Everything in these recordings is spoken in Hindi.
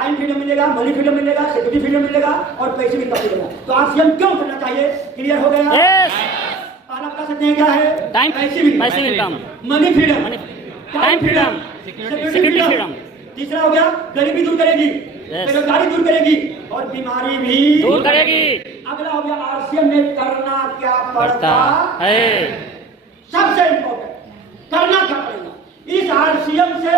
टाइम फ्रीडम मिलेगा, मनी फ्रीडम मिलेगा, सिक्योरिटी फ्रीडम मिलेगा और पैसे भी कम मिलेगा। तो आरसीएम क्यों करना चाहिए? क्लियर हो गया? पहला बता सकते हैं क्या है? टाइम, पैसे income, money freedom, time freedom, security freedom. तीसरा हो गया गरीबी दूर करेगी, बेरोजगारी दूर करेगी और बीमारी भी दूर करेगी। अगला हो गया आरसीएम में करना क्या पड़ता है। सबसे इम्पोर्टेंट करना क्या पड़ेगा। इस आरसीएम से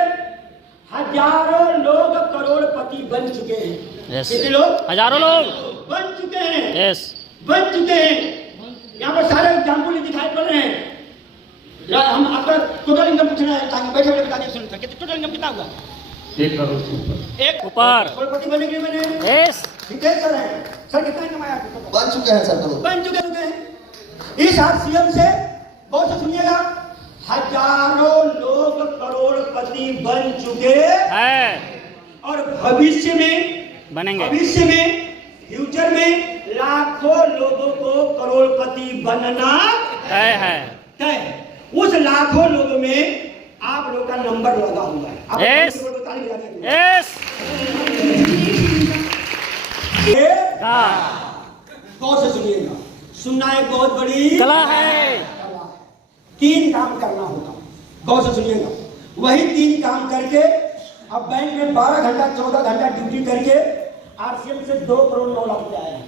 हजारों लोग करोड़पति बन चुके हैं। कितने लोग? हजारों लोग बन चुके हैं। यस, बन चुके हैं। यहाँ पर सारे एग्जाम्पल दिखाई पड़ रहे हैं। हम आपका टोटल इनकम पूछना है, बैठे बैठे बता दीजिए। सुनता कितना टोटल इनकम कितना हुआ? 1 करोड़ से ऊपर। एक ऊपर। करोड़पति बनने के लिए मैंने यस, डिटेल कर रहे हैं। सर कितना इनकम आया? बन चुके हैं सर, बन चुके हैं। इस आरसीएम से बहुत से सुनिएगा, हजारों लोग करोड़पति बन चुके है और भविष्य में बनेंगे। भविष्य में फ्यूचर में लाखों लोगों को करोड़पति बनना है। तय। उस लाखों लोगों में आप लोग का नंबर लगा हुआ है। आप Yes. यस, गौर से सुनिएगा, सुनना एक बहुत बड़ी कला है। 3 काम करना होगा। गौर से सुनिएगा, वही 3 काम करके अब बैंक में 12 घंटा 14 घंटा ड्यूटी करके आरसीएम से 2 करोड़ 9 लाख रुपए आए हैं।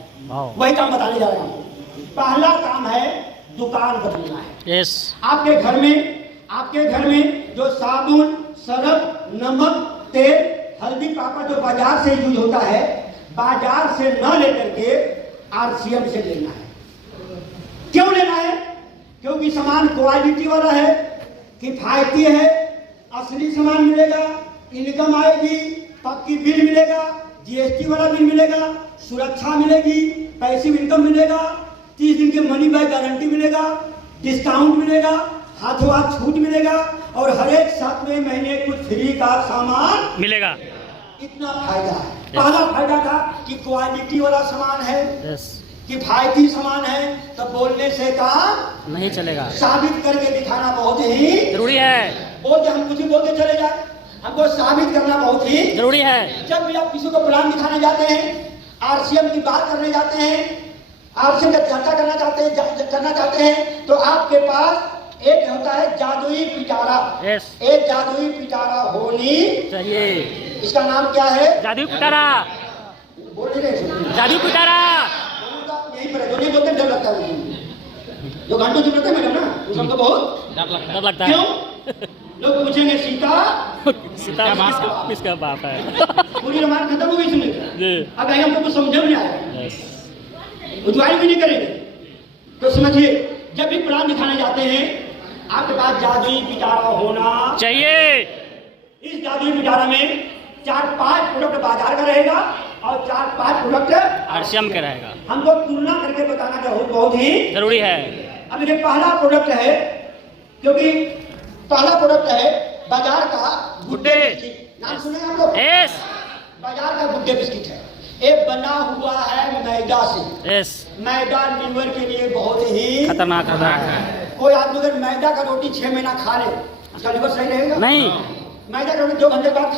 वही काम बताने जा रहा हूँ। पहला काम है दुकान बदलना है। यस, आपके घर में जो साबुन, सरफ, नमक, तेल, हल्दी, पापड़ जो बाजार से यूज होता है, बाजार से न लेकर के आरसीएम से लेना है। क्यों लेना है? क्योंकि सामान क्वालिटी वाला है, किफायती है, असली सामान मिलेगा, इनकम आएगी, पक्की बिल मिलेगा, जीएसटी वाला बिल मिलेगा, सुरक्षा मिलेगी, पैसिव इनकम मिलेगा, 30 दिन के मनी बैक गारंटी मिलेगा, डिस्काउंट मिलेगा, हाथों हाथ छूट मिलेगा और हर एक 7वें महीने कुछ फ्री का सामान मिलेगा। इतना फायदा है। पहला फायदा था कि क्वालिटी वाला सामान है, यस, किफायती सामान है, तो बोलने से काम नहीं चलेगा, साबित करके दिखाना बहुत ही जरूरी है। बोलते हम कुछ ही बोलते चले जाए, हमको साबित करना बहुत ही जरूरी है। जब भी आप किसी को प्लान दिखाने जाते हैं, आरसीएम की बात करने जाते हैं, आरसीएम का चर्चा करना चाहते हैं, तो आपके पास एक होता है जादुई पिटारा। यस, एक जादुई पिटारा होनी चाहिए। इसका नाम क्या है? जादू पिटारा, बोल नहीं रहे? जादू पिटारा। यही पर है, जो नहीं बोलते डर लगता है उनको। जो घंटों चुप रहते हैं मैडम ना, उस हमको बहुत डर लगता है। क्यों? लोग पूछेंगे सीता किसका बाप है? पूरी रामायण खत्म हो गई सुनिए जी। अब हमको कुछ समझ में नहीं आया, यस, उद्वाई भी नहीं करेंगे। तो समझिए, जब भी प्लान दिखाने जाते हैं, आपके पास जादुई पिटारा होना चाहिए। इस जादुई पिटारा में 4-5 प्रोडक्ट बाजार का रहेगा और 4-5 प्रोडक्ट आरसीएम के रहेगा। हमको तुलना करके बताना बहुत ही जरूरी है। अब देखिए, पहला प्रोडक्ट है, क्योंकि पहला प्रोडक्ट है बाजार का गुड्डे बिस्किट। नाम सुने आप लोग? यस, बाजार का गुड्डे बिस्किट है। ये बना हुआ है मैदा से। यस, मैदा लीवर के लिए बहुत ही खतरनाक है। कोई आदमी अगर मैदा का रोटी 6 महीना खा ले, उसका लीवर सही रहेगा? नहीं, मैदा का रोटी 2 घंटे बाद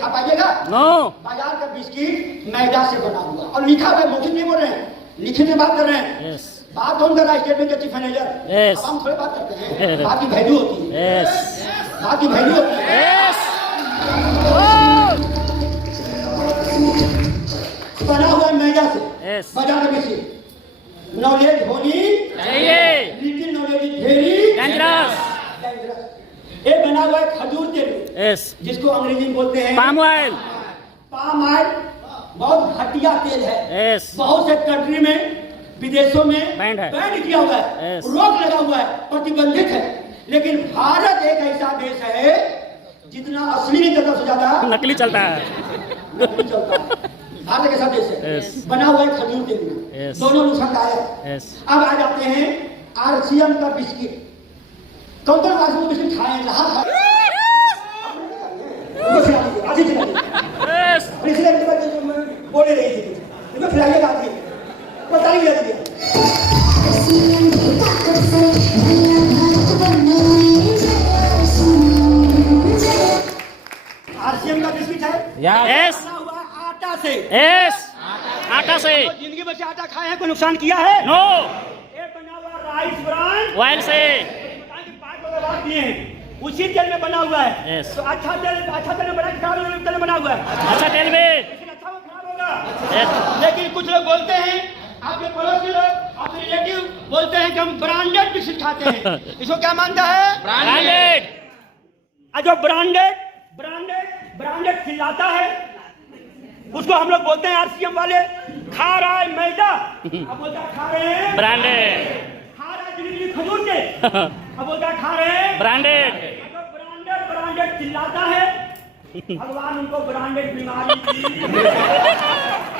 खा पाइएगा? नो। बाजार का बिस्किट मैदा से बना हुआ और लिखा हुआ है, मौखिक नहीं बोल रहे हैं, लिखित में बात कर रहे हैं। यस, बात कौन कर रहा है? स्टेट बैंक के चीफ मैनेजर। Yes. अब हम थोड़े बात करते हैं, बात की वैल्यू होती है। यस, बात की वैल्यू होती है। यस, बना हुआ है मैदा से, यस, बाजार का बिस्किट। नॉलेज होनी चाहिए। Little knowledge is very dangerous. ये बना हुआ है खजूर तेल, यस, जिसको अंग्रेजी में बोलते हैं पाम ऑयल। Palm oil. बहुत घटिया तेल है। यस, बहुत से कंट्री में, विदेशों में बैंड है। बैन किया हुआ है, Yes. रोक लगा हुआ है, प्रतिबंधित है। लेकिन भारत एक ऐसा देश है जितना असली नहीं चलता, से ज्यादा नकली चलता है। नकली चलता है। भारत एक ऐसा देश है। Yes. बना हुआ है खजूर तेल में। Yes. दोनों नुकसानदायक है। यस, अब आ जाते हैं आरसीएम का बिस्किट। कौन कौन आरसीएम बिस्किट खाए? रहा खाए यस, बोले रही थी, इनको खिलाइएगा आदमी, बताइए आदमी। आरसीएम का बिस्किट है, यस, बना हुआ है से? यस आटा से। तो जिंदगी भर से आटा खाए हैं, कोई नुकसान किया है? नो ये बना हुआ राइस ब्रांड ऑयल से। 5 लोग बात दिए हैं, उसी तेल में बना हुआ है। Yes. तो अच्छा तेल में बना के खराब तेल में बना हुआ है, अच्छा तेल में। लेकिन अच्छा वो खराब होगा। यस लेकिन कुछ लोग बोलते हैं, आपके पड़ोसी लोग, आपके रिलेटिव बोलते हैं कि हम ब्रांडेड बिस्किट खाते हैं। इसको क्या मानता है? ब्रांडेड। जो ब्रांडेड खिलाता है उसको हम लोग बोलते हैं आरसीएम वाले खा रहा है मैदा, अब बोलता है खा रहे हैं ब्रांडेड। खा रहा है जिंदगी खजूर के, अब बोलता है खा रहे हैं ब्रांडेड। ब्रांडेड चिल्लाता है, भगवान उनको ब्रांडेड बीमारी दी।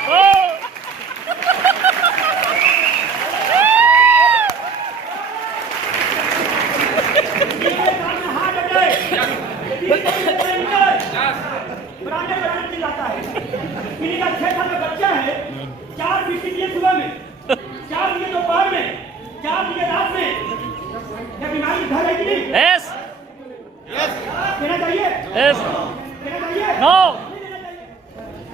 ओ हार्ट अटैक ब्रांडेड चिल्लाता है। किसी का 6 साल का बच्चा है, 4 बिस्किट लिए सुबह में, 4 लिए दोपहर में, 4 लिए रात में, क्या बीमारी घर है कि नहीं? यस देना चाहिए? यस देना चाहिए? नो नहीं देना चाहिए।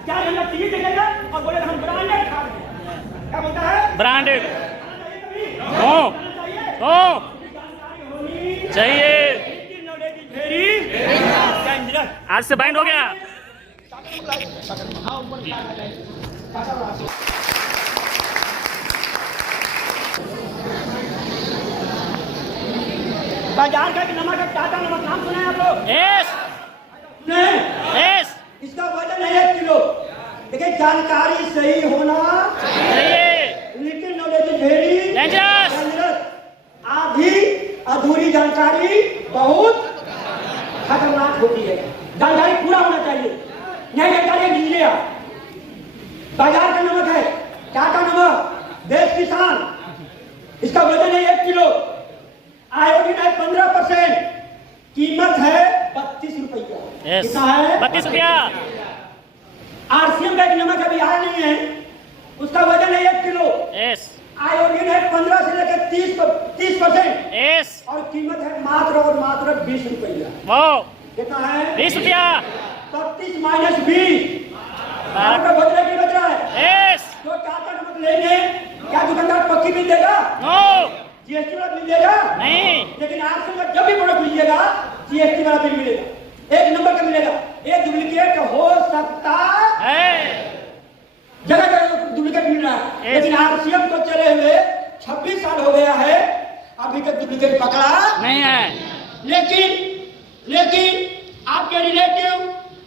4 घंटा टीवी देखेगा और बोलेगा हम ब्रांडेड खा रहे हैं, क्या बोलता है? ब्रांडेड। नो नो चाहिए। आज से बाइंड हो गया। बाजार का नमक है, टाटा नमक, नाम सुना है आप लोग? यस नहीं। यस इसका वजन है 1 किलो। देखिए जानकारी सही होना चाहिए। Little knowledge is very dangerous. आधी अधूरी जानकारी बहुत खतरनाक होती है। जानकारी पूरा होना चाहिए, नहीं जानकारी लीजिए आप। बाजार का नमक है टाटा नमक, देश किसान, इसका वजन है 1 किलो, आयोडीन है 15%, कीमत है 32 रुपया। यस कितना है? 32 रुपया। आरसीएम का एक नमक अभी आया नहीं है, उसका वजन है 1 किलो, यस आयोडीन है 15 से लेकर 30%, यस और कीमत है मात्र और मात्र 20 रुपया। वो कितना है? 20 रुपया। 32 माइनस 20 आपका बच रहा है कि बच रहा है? यस जो टाटा नमक लेंगे, क्या दुकानदार पक्की बिल देगा? नो जीएसटी वाला बिल देगा? नहीं। लेकिन आरसीएम का जब भी प्रोडक्ट लीजिएगा जीएसटी वाला बिल मिलेगा, 1 नंबर का मिलेगा। एक डुप्लीकेट हो सकता है जगह जगह डुप्लीकेट मिल रहा है, लेकिन आरसीएम को चले हुए 26 साल हो गया है, अभी तक डुप्लीकेट पकड़ा नहीं है। लेकिन आपके रिलेटिव,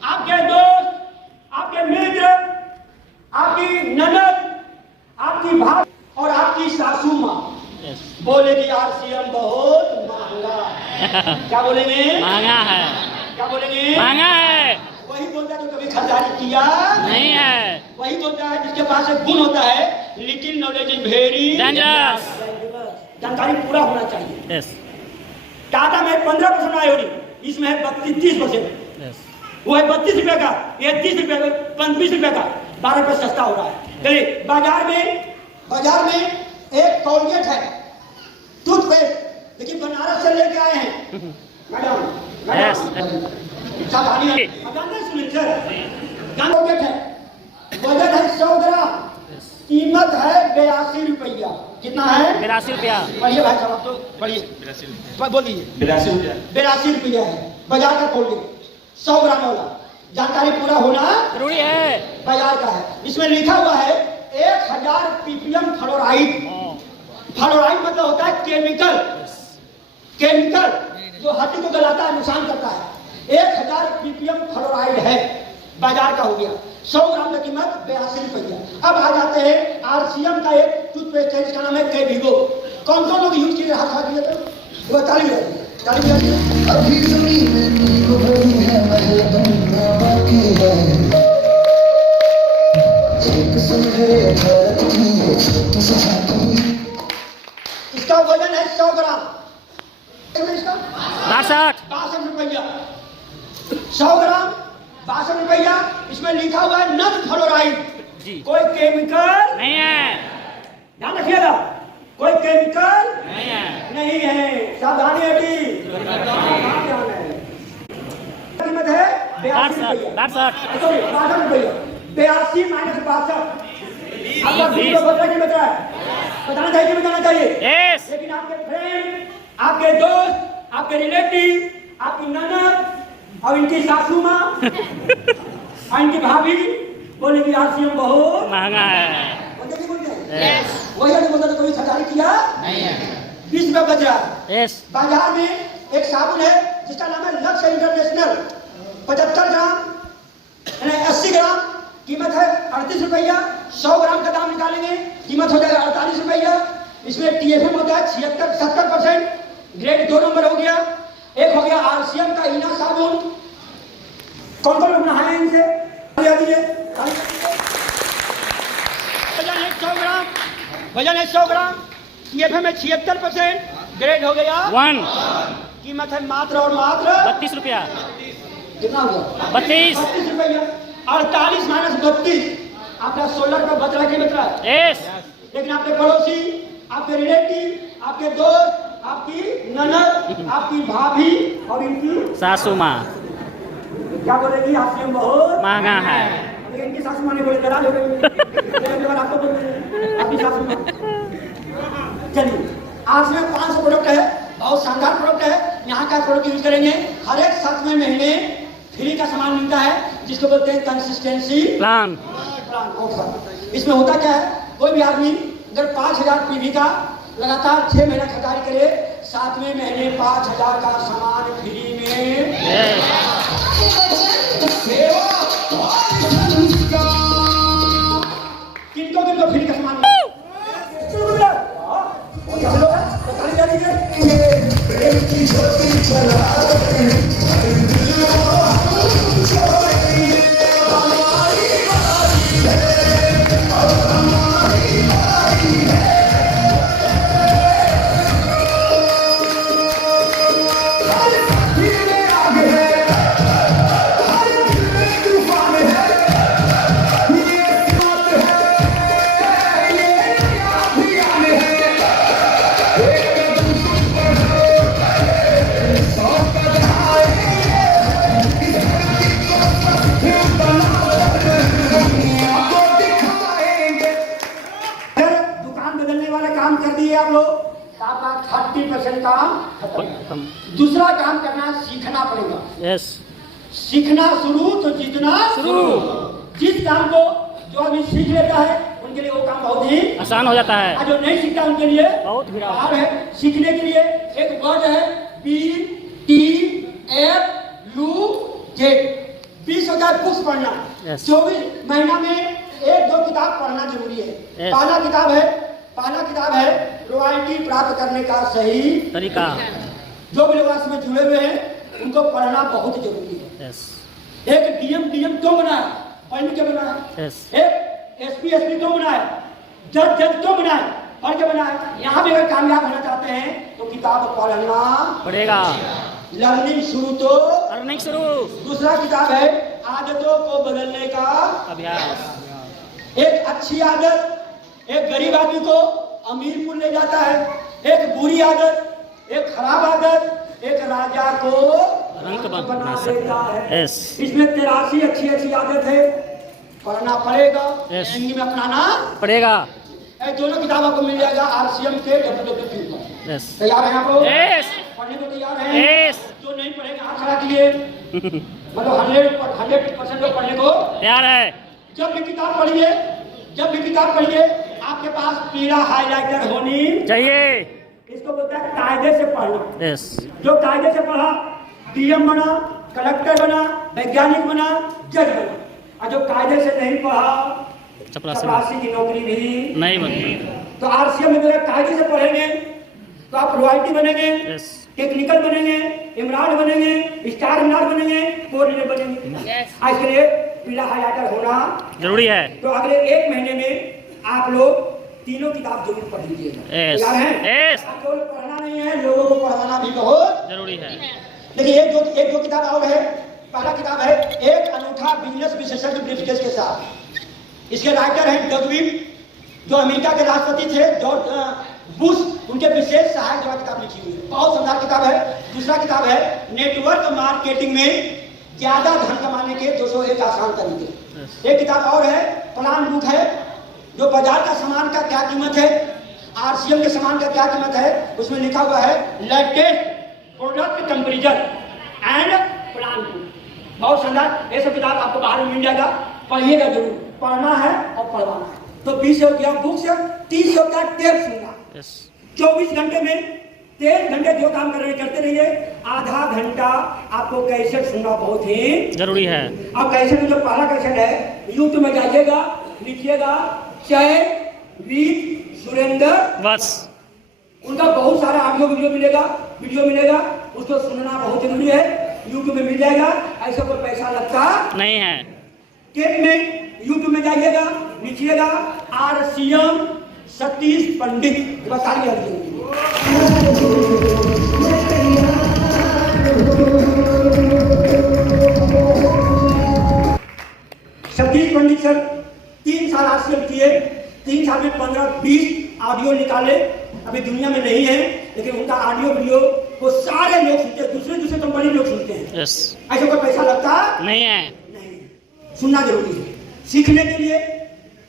आपके दोस्त, आपके मित्र, आपकी ननद, आपकी भाभी और आपकी सासू माँ यस बोलेगी आरसीएम बहुत महंगा है। क्या बोलेंगे? महंगा है। क्या बोलेंगे? महंगा है। वही बोलता है जो कभी खरीदारी किया नहीं है। वही बोलता है जिसके पास एक गुण होता है, little knowledge is very dangerous. जानकारी पूरा होना चाहिए। यस टाटा में 15% आयोडीन, इसमें है 30%। यस वो है 32 रुपए का, ये 30 रुपए का, 25 रुपए का, 12 रुपए सस्ता हो रहा है। चलिए बाजार में एक कोलगेट है, टूथपेस्ट, लेकिन बनारस से लेके आए हैं मैडम। Yes. सावधानी है, सुनिए सर। कोलगेट है, वजन है 100 ग्राम, कीमत है 82 रुपया। कितना है? 82 रुपया। पढ़िए भाई साहब, आप तो पढ़िए, बोलिए। 82 रुपया है बाजार का कोलगेट, 100 ग्राम वाला। जानकारी पूरा होना जरूरी है। बाजार का है। इसमें लिखा हुआ है 1000 ppm फ्लोराइड। फ्लोराइड मतलब होता है केमिकल जो हड्डी को गलाता है, नुकसान करता है। 1000 ppm फ्लोराइड है, बाजार का हो गया। 100 ग्राम की कीमत 82 रुपया। अब आ जाते हैं आरसीएम का एक टूथपेस्ट है, इसका नाम है केविगो। कौन कौन लोग यूज किए? हाथ दिए तो वो ताली बजाइए। अभी जमीन में नींव भरी है, मजे बनना बाकी है। एक सुनहरे भारत की सजाती। इसका वजन है 100 ग्राम, इसका 62 रुपया। 100 ग्राम 62 रुपया। इसमें लिखा हुआ है नन फ्लोराइड, जी कोई केमिकल नहीं है। ध्यान रखिएगा, कोई केमिकल नहीं है। नहीं है। सावधानी हटी। कीमत है 82 रुपया। 62 82 रुपया। 82 20 बताना चाहिए कि बताना चाहिए। यस लेकिन आपके फ्रेंड, आपके दोस्त, आपके रिलेटिव, आपकी ननद और इनकी सासू माँ और इनकी भाभी बोलेगी आरसीएम बहुत महंगा है। बोलते नहीं बोलते? वही आदमी बोलता तो कभी खरीदारी किया नहीं है। 20 रुपये बच रहा है। यस बाजार में एक साबुन है जिसका नाम है लक्ष्य इंटरनेशनल, 75 ग्राम यानी 80 ग्राम कीमत है 38 रुपया। 100 ग्राम का दाम निकालेंगे कीमत हो जाएगा 48 रुपया। इसमें TFM होता है 76-70%। ग्रेड 2 नंबर हो गया। एक हो गया आरसीएम का इना साबुन। कौन कौन लोग नहाए इनसे? वजन है 100 ग्राम, वजन है 100 ग्राम। TFM है 76%। ग्रेड हो गया 1 कीमत है मात्र और मात्र 32 रुपया। कितना हुआ? 32 32 रुपया। 48 माइनस 32 आपका 16 रुपया बच रहा है कि बच रहा है? यस लेकिन आपके पड़ोसी, आपके रिलेटिव, आपके दोस्त, आपकी ननद, आपकी भाभी और इनकी सासू माँ क्या बोलेगी? आरसीएम बहुत महंगा है। लेकिन इनकी सासू माँ ने बोले करा आपको बोल आपकी सासू माँ। चलिए आरसीएम 500 प्रोडक्ट है, बहुत शानदार प्रोडक्ट है। यहाँ का प्रोडक्ट यूज करेंगे। हर एक 7वें महीने फ्री का सामान मिलता है जिसको बोलते हैं कंसिस्टेंसी प्लान प्लान ऑफर। इसमें होता क्या है, कोई भी आदमी अगर 5000 पीवी का लगातार 6 महीना खरीदारी करे, 7वें महीने 5000 का सामान फ्री में। किनको फ्री का सामान आप लोग आपका 30% काम खत्म। दूसरा काम करना सीखना पड़ेगा। यस सीखना शुरू तो जीतना शुरू। जिस काम को जो आदमी सीख लेता है उनके लिए वो काम बहुत ही आसान हो जाता है। और जो नहीं सीखता उनके लिए बहुत पहाड़ है। सीखने के लिए एक वर्ड है BTFUZ। 20 होता है बुक्स पढ़ना। Yes. 24 महीना में 1-2 किताब पढ़ना जरूरी है। Yes. पहला किताब है रॉयल्टी प्राप्त करने का सही तरीका। जो भी लोग इसमें जुड़े हुए हैं उनको पढ़ना बहुत जरूरी है। यस एक DM क्यों बना है? पढ़ के बना है। यस एक SP क्यों बना है? जज क्यों बना है? पढ़ के बना है। यहाँ भी अगर कामयाब होना चाहते हैं तो किताब पढ़ना पड़ेगा। लर्निंग शुरू तो अर्निंग शुरू। दूसरा किताब है आदतों को बदलने का अभ्यास। एक अच्छी आदत एक गरीब आदमी को अमीरपुर ले जाता है। एक बुरी आदत, एक खराब आदत, एक राजा को रंक बना सकता देता है। यस इसमें 83 अच्छी आदत है। पढ़ना पड़ेगा। Yes. जिंदगी में अपनाना पड़ेगा। ये दोनों किताब आपको मिल जाएगा आरसीएम के WWW पर। यस तैयार हैं आप लोग? यस पढ़ने को तैयार हैं? यस जो नहीं पढ़ेंगे हाथ खड़ा किए। मतलब 100% लोग पढ़ने को तैयार है। जब भी किताब पढ़िए आपके पास पीला हाइलाइटर होनी चाहिए। इसको बोलते हैं कायदे से पढ़ना। यस जो कायदे से पढ़ा DM बना, कलेक्टर बना, वैज्ञानिक बना, जज बना। और जो कायदे से नहीं पढ़ा चपरासी की नौकरी भी नहीं बनती। तो आरसीएम में अगर कायदे से पढ़ेंगे तो आप रॉयल्टी बनेंगे, यस टेक्निकल बनेंगे, इमरान बनेंगे, स्टार इमरान बनेंगे, कोऑर्डिनेटर बनेंगे। आज के लिए पीला हाइलाइटर होना जरूरी है। तो अगले 1 महीने में आप लोग तीनों किताब जरूर पढ़ लीजिएगा। यस तैयार हैं? यस केवल पढ़ना नहीं है, लोगों को पढ़ाना भी बहुत जरूरी है। देखिए एक दो किताब और है। पहला किताब है एक अनूठा बिजनेस विशेषज्ञ ब्रीफकेस के साथ। इसके राइटर हैं डगविक जो अमेरिका के राष्ट्रपति थे जॉर्ज बुश उनके विशेष सहायक द्वारा किताब लिखी हुई है। बहुत शानदार किताब है। दूसरा किताब है नेटवर्क मार्केटिंग में ज्यादा धन कमाने के 201 आसान तरीके। एक किताब और है प्लान बुक है जो बाजार का सामान का क्या कीमत है, आरसीएम के सामान का क्या कीमत है, उसमें लिखा हुआ है latest product comparison and plan. बहुत शानदार, ये सब किताब आपको बाहर में मिल जाएगा, पढ़िएगा जरूर, पढ़ना है और पढ़वाना है। तो 20 रुपया बुक से 30 रुपया टेप सुनना। 24 घंटे में 13 घंटे जो काम कर रहे करते रहिए, आधा घंटा आपको कैसेट सुनना बहुत ही जरूरी है। अब कैसेट में जो पहला कैसेट है, यूट्यूब में जाइएगा, लिखिएगा जयवीर सुरेंद्र, बस उनका बहुत सारा ऑडियो वीडियो मिलेगा, उसको सुनना बहुत जरूरी है। यूट्यूब में मिल जाएगा, ऐसा कोई पैसा लगता नहीं है। टेप में यूट्यूब में जाइएगा, लिखिएगा आरसीएम सतीश पंडित, बताइए सतीश पंडित सर 3 साल आरसीएम किए, 3 साल में 15-20 ऑडियो निकाले, अभी दुनिया में नहीं है, लेकिन उनका ऑडियो वीडियो को सारे लोग सुनते हैं, दूसरे कंपनी लोग सुनते हैं। यस, ऐसा कोई पैसा लगता नहीं है। नहीं, सुनना जरूरी है। सीखने के लिए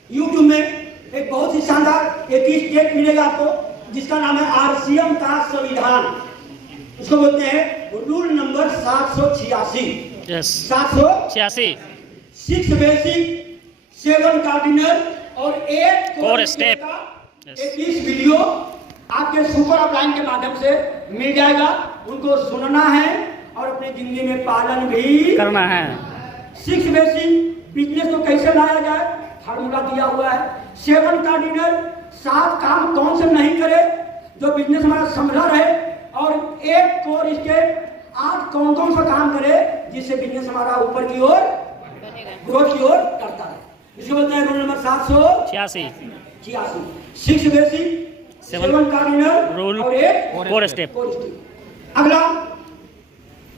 यूट्यूब में एक बहुत ही शानदार एक स्टेप मिलेगा आपको, जिसका नाम है आरसीएम का संविधान। उसको बोलते हैं rule number 786। Yes, 786 6 basic, 7 cardinal और 8 कोर स्टेप का 21 वीडियो आपके सुपर अपलाइन के माध्यम से मिल जाएगा। उनको सुनना है और अपनी जिंदगी में पालन भी करना है। 6 बेसिक बिजनेस को कैसे लाया जाए, फार्मूला दिया हुआ है। 7 कार्डिनल 7 काम कौन से नहीं करे जो बिजनेस हमारा संभला रहे, और 8 कोर स्टेप 8 कौन कौन सा काम करे जिससे बिजनेस हमारा ऊपर की ओर ग्रोथ की ओर करता है। इसको बोलते हैं rule number 786। 6 basic, 7 cardinal rule और 8 कोर स्टेप। अगला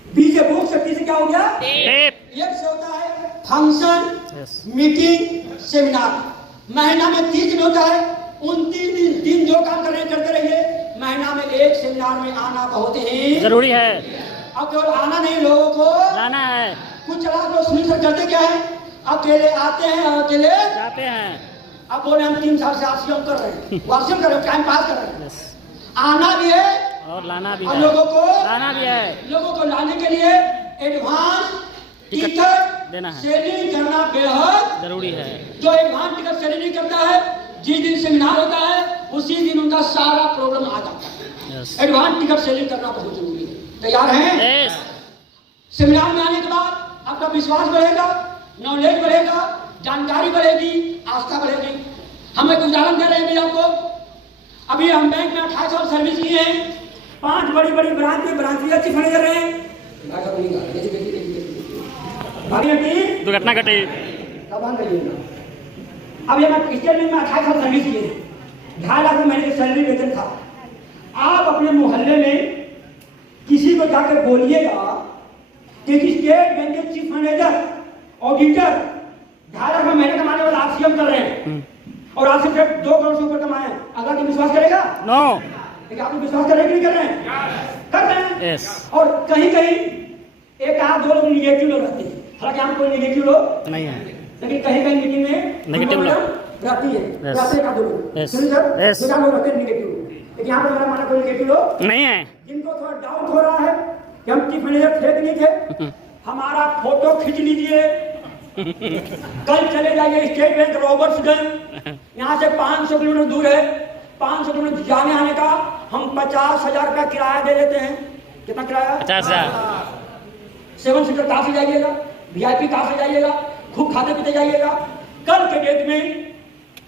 बीजे बुक शक्ति से क्या हो गया, टेप। एक से होता है फंक्शन, यस, मीटिंग, सेमिनार। महीना में 30 दिन होता है, उन 30 दिन जो काम करते रहिए। महीना में एक सेमिनार में आना बहुत ही जरूरी है। अब केवल आना नहीं, लोगों को जाना है। कुछ चला तो सुनी सर करते क्या है, अकेले आते हैं अकेले जाते हैं। अब बोले हम 3 साल से आरसीएम कर रहे हैं, वारसीएम कर रहे हैं, टाइम पास कर रहे हैं। यस, आना भी है और लाना भी और है। लोगों को लाना भी है। लोगों को लाने के लिए एडवांस टिकट देना है, सेलिंग करना बेहद जरूरी है। जो एडवांस टिकट सेलिंग नहीं करता है, जिस दिन सेमिनार होता है उसी दिन उनका सारा प्रॉब्लम आ जाता है। यस, एडवांस टिकट सेलिंग करना बहुत जरूरी है। तैयार हैं? यस, सेमिनार में आने के बाद आपका विश्वास बढ़ेगा, नॉलेज बढ़ेगा, जानकारी बढ़ेगी, आस्था बढ़ेगी। हम एक उदाहरण दे रहे हैं आपको। अभी हम बैंक में 28 साल सर्विस किए हैं, 5 बड़ी बड़ी ब्रांच में ब्रांच चीफ मैनेजर रहे हैं। दुर्घटना घटी। अब ये मैं स्टेट बैंक में 28 साल सर्विस किए हैं, 2.5 लाख महीने की सैलरी वेतन था। आप अपने मोहल्ले में किसी को जाकर बोलिएगा कि स्टेट बैंक के चीफ मैनेजर, ऑडिटर 2.5 लाख महीने कमाने वाला आरसीएम कर रहे हैं और आज से 2 करोड़ से ऊपर कमाए, अगर कोई विश्वास करेगा? नो। लेकिन आप विश्वास कर रहे हैं कि नहीं कर रहे हैं? कर रहे हैं। यस, और कहीं कहीं एक आध 2 लोग निगेटिव लोग रहते हैं, हालांकि हम कोई निगेटिव लोग नहीं है, लेकिन कहीं कहीं मीटिंग में नेगेटिव लोग रहती है, रहते का 2 लोग। Yes. सुनिए सर, Yes. 2 लोग रहते हैं निगेटिव, लेकिन यहाँ पर मेरा माना कोई निगेटिव लोग नहीं है। जिनको थोड़ा डाउट हो रहा है कि हम चीफ मैनेजर थे कि नहीं थे, हमारा फोटो खींच लीजिए। कल चले जाइए स्टेट बैंक रॉबर्ट्सगंज, यहाँ से 500 किलोमीटर दूर है। 500 किलोमीटर जाने आने का हम 50,000 रुपया किराया दे देते हैं। कितना किराया? 50,000। 7 सीटर कार से जाइएगा, वीआईपी कार से जाइएगा, खूब खाते पीते जाइएगा। कल के डेट में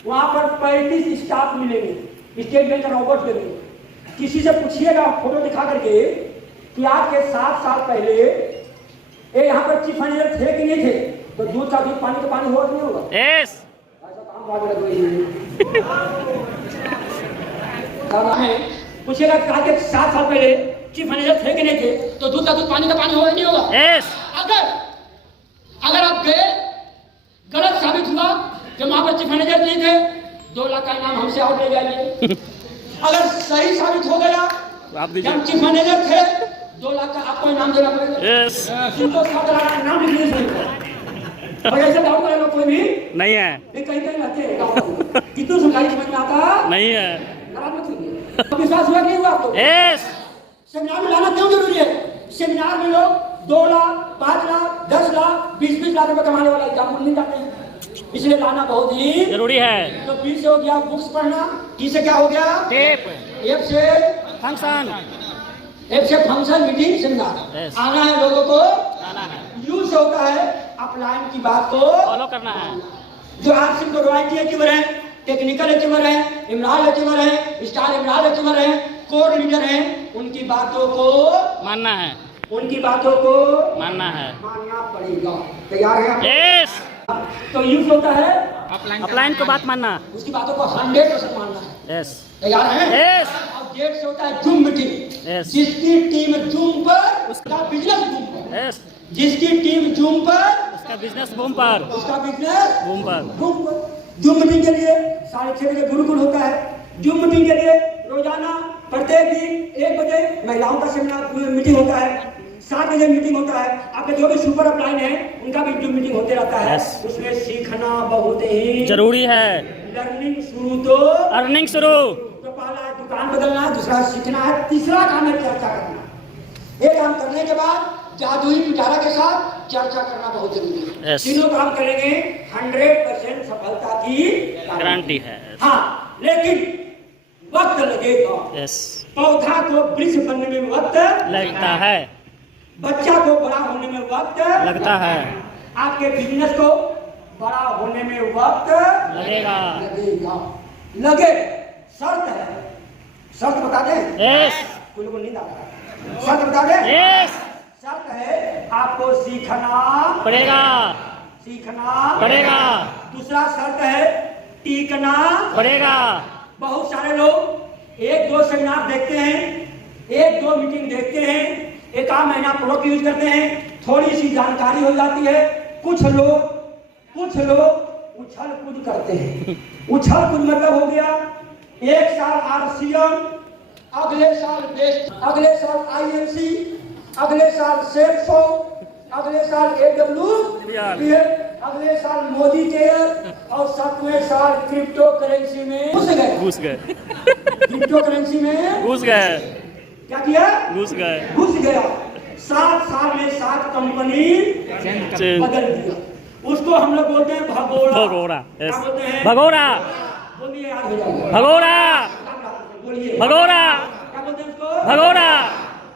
वहां पर 35 स्टाफ मिलेंगे स्टेट बैंक रॉबर्ट में। किसी से पूछिएगा फोटो दिखा करके कि आज के 7 साल पहले ये यहाँ पर चीफ मैनेजर थे कि नहीं थे, तो दूध का दूध पानी का पानी हुआ कि नहीं होगा? यस, ऐसा काम आगे पूछिएगा कि आज के 7 साल पहले चीफ मैनेजर थे कि नहीं थे, तो दूध का दूध पानी का पानी होगा कि नहीं होगा? यस। अगर आप गए, गलत साबित हुआ कि वहां पर चीफ मैनेजर नहीं थे, 2 लाख का इनाम हमसे और ले जाइए। अगर सही साबित हो गया आप कि दीजिए। हम चीफ मैनेजर थे, 2 लाख का आपको इनाम देना पड़ेगा। यस, जिनको 7 लाख का इनाम भी नहीं और ऐसे डाउट करेगा कोई भी नहीं है, नहीं, कहीं कहीं रहते हैं गाँव में। कितनों समझाई समझ में आता नहीं है। नाराज मत होइए। तो विश्वास हुआ कि नहीं हुआ आपको? यस, सेमिनार में लाना क्यों जरूरी है? सेमिनार में लोग 2 लाख 5 लाख 10 लाख 20-20 लाख रुपए कमाने वाला एग्जाम्पल नहीं जाते हैं, इसलिए लाना बहुत ही जरूरी है। तो बी से हो गया बुक्स पढ़ना, टी से क्या हो गया? टेप, एफ से function, function meeting seminar Yes. आना है लोगों को। आना है, यू से होता है अपलाइन की बात को फॉलो करना है। जो आज सिर्फ रॉयल्टी अचीवर है, टेक्निकल अचीवर है, इमरान अचीवर है, स्टार इमरान अचीवर है, कोर लीडर है, उनकी बातों को मानना है, उनकी बातों को मानना है। मानना पड़ेगा। तैयार है आप? यस, तो यूज होता है अपलाइन को बात मानना। उसकी बातों को 100% मानना है। यस, तैयार है? यस, अब डेट से होता है जूम मीटिंग, Yes. जिसकी टीम जूम पर उसका बिजनेस बूम पर, यस, जिसकी टीम जूम पर उसका बिजनेस बूम पर, उसका बिजनेस बूम पर। बूम पर। जूम मीटिंग के लिए 6:30 बजे गुरुकुल होता है। जूम मीटिंग के लिए रोजाना प्रत्येक दिन 1 बजे महिलाओं का सेमिनार मीटिंग होता है, 7 बजे मीटिंग होता है। आपके जो भी सुपर अपलाइन है उनका भी जूम मीटिंग होते रहता है। Yes. उसमें सीखना बहुत ही जरूरी है। लर्निंग शुरू तो अर्निंग शुरू, तो पहला है दुकान बदलना, दूसरा सीखना है, तीसरा काम है चर्चा करना। ये काम करने के बाद जादुई पिटारा के साथ चर्चा करना बहुत जरूरी है। Yes. तीनों काम करेंगे 100% सफलता की गारंटी है। हाँ, लेकिन वक्त लगेगा। यस, पौधा को वृक्ष बनने में वक्त लगता है, बच्चा को बड़ा होने में वक्त लगता है, आपके बिजनेस को बड़ा होने में वक्त लगेगा। लगेगा। लगे शर्त है, शर्त बता दें? यस, कोई लोगों को नींद आता है। शर्त बता दें? यस, शर्त है आपको सीखना पड़ेगा, सीखना पड़ेगा, दूसरा शर्त है टीकना पड़ेगा। बहुत सारे लोग 1-2 सेमिनार देखते हैं, 1-2 मीटिंग देखते हैं, 1 महीना प्रोडक्ट यूज करते हैं, थोड़ी सी जानकारी हो जाती है। कुछ लोग उछल कूद करते हैं। उछल कूद मतलब हो गया 1 साल RCM, अगले साल बेस्ट, अगले साल IMC, अगले साल सेल्फो, अगले साल AWPL, अगले साल मोदी केयर और 7वें साल क्रिप्टो करेंसी में घुस गए। क्रिप्टो करेंसी में घुस गए, क्या किया? घुस गए, घुस गया। 7 साल में 7 कंपनी चेंज। बदल दिया। उसको हम लोग बोलते हैं भगोड़ा। भगोड़ा, क्या यस, बोलते हैं? भगोड़ा, बोलिए, याद हो जाएगा। भगोड़ा, बोलिए, भगोड़ा, क्या बोलते हैं उसको? भगोड़ा,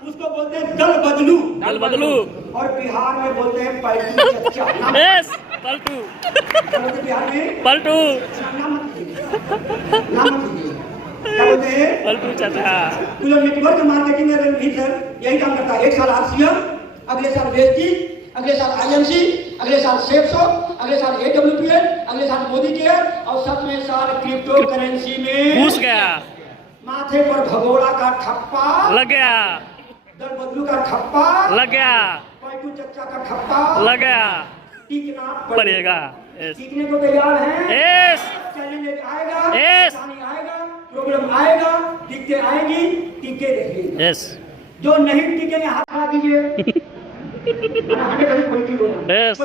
उसको बोलते हैं दल बदलू, दल बदलू। और बिहार में बोलते हैं पलटू चच्चा। नाम यस, पलटू, क्या बोलते हैं बिहार में? पलटू, नाम मत लीजिए, नाम मत लीजिए। क्या बोलते हैं? पलटू चाचा। तो जो नेटवर्क मार्केटिंग में सर यही काम करता है। 1 साल RCM, अगले साल वेस्टी, अगले साल IMC, अगले साल सेप्सो, अगले साल AWPL, अगले साल मोदी केयर और 7वें साल क्रिप्टो करेंसी में घुस गया, माथे पर भगोड़ा का ठप्पा लग गया, दल बदलू का ठप्पा लग गया, पलटू चच्चा का ठप्पा लग गया, टीकना पड़ेगा। यस, सीखने को तैयार हैं? यस, चैलेंज आएगा, Yes. परेशानी आएगा, प्रॉब्लम आएगा, दिक्कतें आएंगी, टीके रहिए। यस, जो नहीं टीके हाथ खड़ा कीजिए। यस,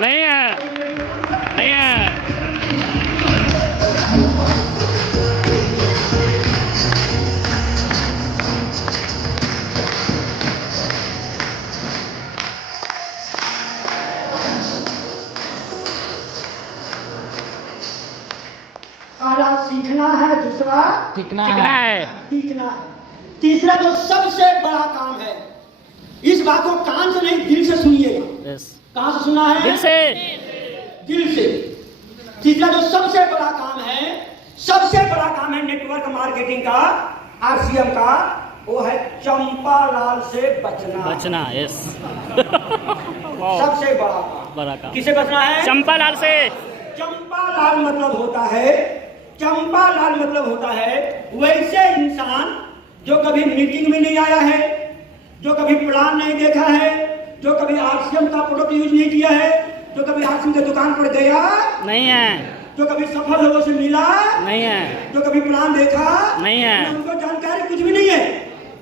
नहीं है, नहीं है। पहला सीखना है, दूसरा सीखना है, सीखना है, तीसरा जो सबसे बड़ा काम है, इस बात को कान से नहीं दिल से सुनिएगा। यस, कहां से सुना है? दिल से, दिल से। तीसरा जो सबसे बड़ा काम है, सबसे बड़ा काम है नेटवर्क मार्केटिंग का, RCM का, वो है चंपालाल से बचना। बचना। यस, सबसे बड़ा काम। बड़ा काम। किसे बचना है? चंपालाल से। चंपालाल मतलब होता है, चंपालाल मतलब होता है वैसे इंसान जो कभी मीटिंग में नहीं आया है, जो कभी प्लान नहीं देखा है, जो कभी RCM का प्रोडक्ट यूज नहीं किया है, जो कभी RCM की दुकान पर गया नहीं है, जो कभी सफल लोगों से मिला नहीं है, जो कभी प्लान देखा नहीं है, न उनको जानकारी कुछ भी नहीं है,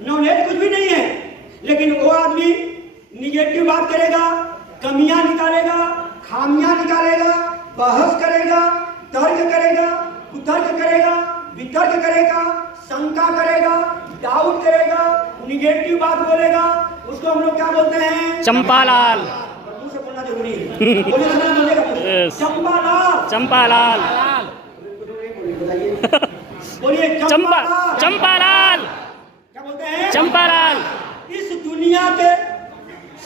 नॉलेज कुछ भी नहीं है, लेकिन वो आदमी निगेटिव बात करेगा, कमियां निकालेगा, खामियां निकालेगा, बहस करेगा, तर्क करेगा, कुतर्क करेगा, वितर्क करेगा, शंका करेगा, डाउट करेगा, निगेटिव बात बोलेगा, उसको हम लोग क्या बोलते हैं? चंपालाल। मुंह से बोलना जरूरी है। बोलिए ना, बोलेगा। Yes. चंपालाल। चंपालाल। बोलिए चंपालाल। चंपालाल। क्या बोलते हैं? चंपालाल। इस दुनिया के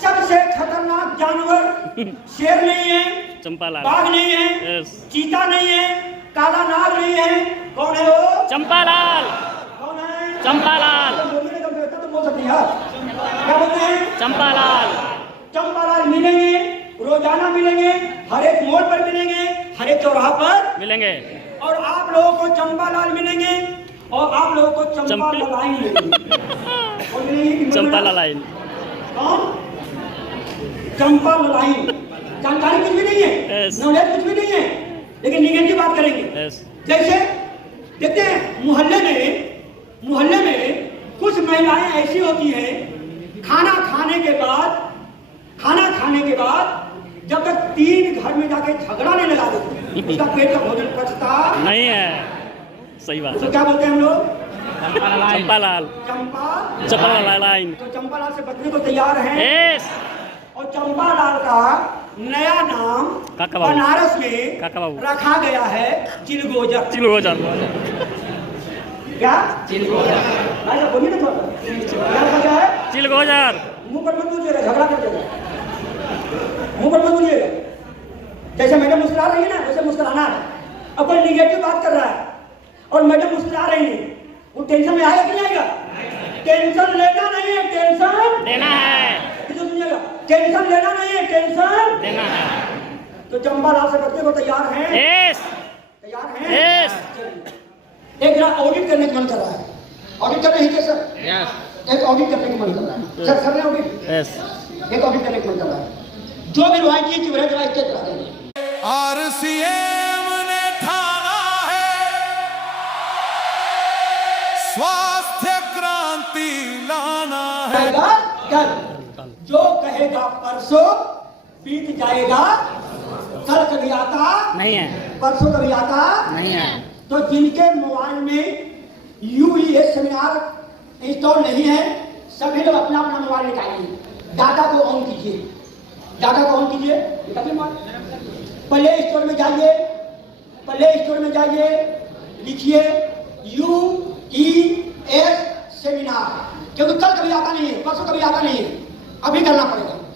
सबसे खतरनाक जानवर शेर नहीं है, चंपालाल। बाघ नहीं है, Yes. चीता नहीं है, काला नाग नहीं है। कौन है वो? चंपालाल। कौन है? चंपालाल। तो बोल सकती है। क्या बोलते हैं? चंपालाल। चंपालाल मिलेंगे, रोजाना मिलेंगे, हर एक मोड़ पर मिलेंगे, हर एक चौराहा पर मिलेंगे। और आप लोगों को चंपालाल मिलेंगे और आप लोगों को चंपालाल मिलेंगे। कौन मिलेंगे? चंपालाल। कौन? चंपालाल। जानकारी कुछ भी नहीं है, Yes. नॉलेज कुछ भी नहीं है, लेकिन निगेटिव बात करेंगे। Yes. जैसे देखते हैं मोहल्ले में कुछ महिलाएं ऐसी होती हैं, खाना खाने के बाद जब तक 3 घर में जाके झगड़ा नहीं लगा देते, उसका पेट का भोजन पचता नहीं है। सही बात। उसको क्या बोलते हैं हम लोग? चंपालाल। चंपालाल। तो चंपालाल से बचने को तैयार हैं। Yes. और चंपालाल का नया नाम काका बाबू। बनारस में काका बाबू। रखा गया है चिलगोजर। चिलगोजर। क्या? चिलगोजर। बोलिए ना थोड़ा। क्या रखा गया है? चिलगोजर। मुंह पर मत बोलिएगा, झगड़ा कर देगा। मुंह पर मत बोलिएगा। जैसे मैडम मुस्कुरा रही है ना, वैसे मुस्कुराना है। अब कोई निगेटिव बात कर रहा है और मैडम मुस्कुरा रही है, वो टेंशन में आएगा कि नहीं आएगा? टेंशन लेना नहीं है, टेंशन देना है। सुनिएगा, टेंशन लेना नहीं है, टेंशन देना है। तो चंपालाल से बचने को तैयार हैं? Yes. तैयार हैं? Yes. एक जरा ऑडिट करने का मन कर रहा है। ऑडिट करने ही क्या सर? Yes. एक ऑडिट करने का मन कर रहा है। सर कर रहे हैं ऑडिट? Yes. एक ऑडिट करने का मन कर रहा है। जो भी रॉयल्टी की वजह से चेक करा देंगे। आरसीएम ने ठाना है स्वास्थ्य क्रांति लाना है। कहेगा कल, जो कहेगा परसों बीत जाएगा, कल कभी आता नहीं है। परसों कभी आता नहीं है। तो जिनके मोबाइल में यूईएस सेमिनार इंस्टॉल नहीं है, सभी लोग अपना अपना मोबाइल निकालिए, डाटा को ऑन कीजिए, डाटा को ऑन कीजिए, प्ले स्टोर में जाइए, प्ले स्टोर में जाइए, लिखिए यूईएस सेमिनार, क्योंकि कल कभी आता नहीं है, परसों कभी आता नहीं है, अभी करना पड़ेगा।